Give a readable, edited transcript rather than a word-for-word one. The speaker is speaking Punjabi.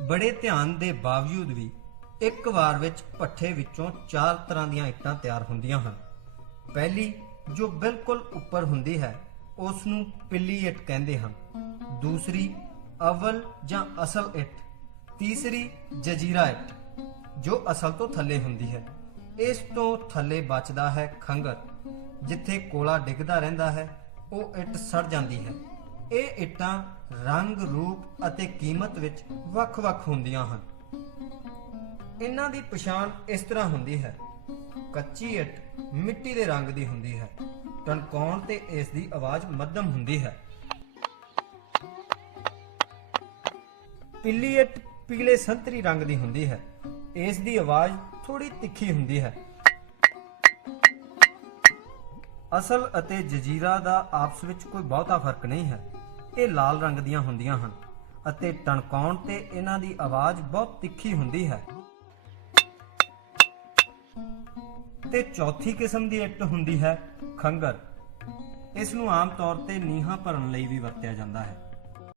बड़े ध्यान के बावजूद भी एक वार विच भट्ठे विचों 4 तरह दीयां इट्टां तैयार हुंदियां हन। पहली जो बिल्कुल उपर हुंदी है उस नूं पिल्ली इट कहंदे हन। दूसरी अवल जां असल इट। तीसरी जजीरा इट जो असल तो थल्ले हुंदी है। इस तो थल्ले बचदा है खंगर, जिथे कोला डिगदा रहिंदा है ਉਹ ਇੱਟ ਸੜ ਜਾਂਦੀ ਹੈ। ਇਹ ਇੱਟਾਂ रंग रूप ਅਤੇ कीमत ਵਿੱਚ ਵੱਖ-ਵੱਖ ਹੁੰਦੀਆਂ ਹਨ। ਇਹਨਾਂ ਦੀ ਪਛਾਣ ਇਸ ਤਰ੍ਹਾਂ ਹੁੰਦੀ ਹੈ। ਕੱਚੀ ਇੱਟ ਮਿੱਟੀ ਦੇ ਰੰਗ ਦੀ ਹੁੰਦੀ ਹੈ। ਟਣਕਾਉਣ ਤੇ ਇਸ ਦੀ ਆਵਾਜ਼ ਮੱਧਮ ਹੁੰਦੀ ਹੈ। ਪੀਲੀ ਇੱਟ ਪੀਲੇ ਸੰਤਰੀ ਰੰਗ ਦੀ ਹੁੰਦੀ ਹੈ। ਇਸ ਦੀ ਆਵਾਜ਼ ਥੋੜੀ ਤਿੱਖੀ ਹੁੰਦੀ ਹੈ। ਅਸਲ ਅਤੇ ਜਜ਼ੀਰਾ ਦਾ ਆਪਸ ਵਿੱਚ ਕੋਈ ਬਹੁਤਾ ਫਰਕ ਨਹੀਂ ਹੈ। ਇਹ ਲਾਲ ਰੰਗ ਦੀਆਂ ਹੁੰਦੀਆਂ ਹਨ ਅਤੇ ਟਣਕਾਉਣ ਤੇ ਇਹਨਾਂ ਦੀ ਆਵਾਜ਼ ਬਹੁਤ ਤਿੱਖੀ ਹੁੰਦੀ ਹੈ। ਤੇ ਚੌਥੀ ਕਿਸਮ ਦੀ ਇੱਟ ਹੁੰਦੀ ਹੈ ਖੰਗਰ। ਇਸ ਨੂੰ ਆਮ ਤੌਰ ਤੇ ਨੀਹਾਂ ਭਰਨ ਲਈ ਵੀ ਵਰਤਿਆ ਜਾਂਦਾ ਹੈ।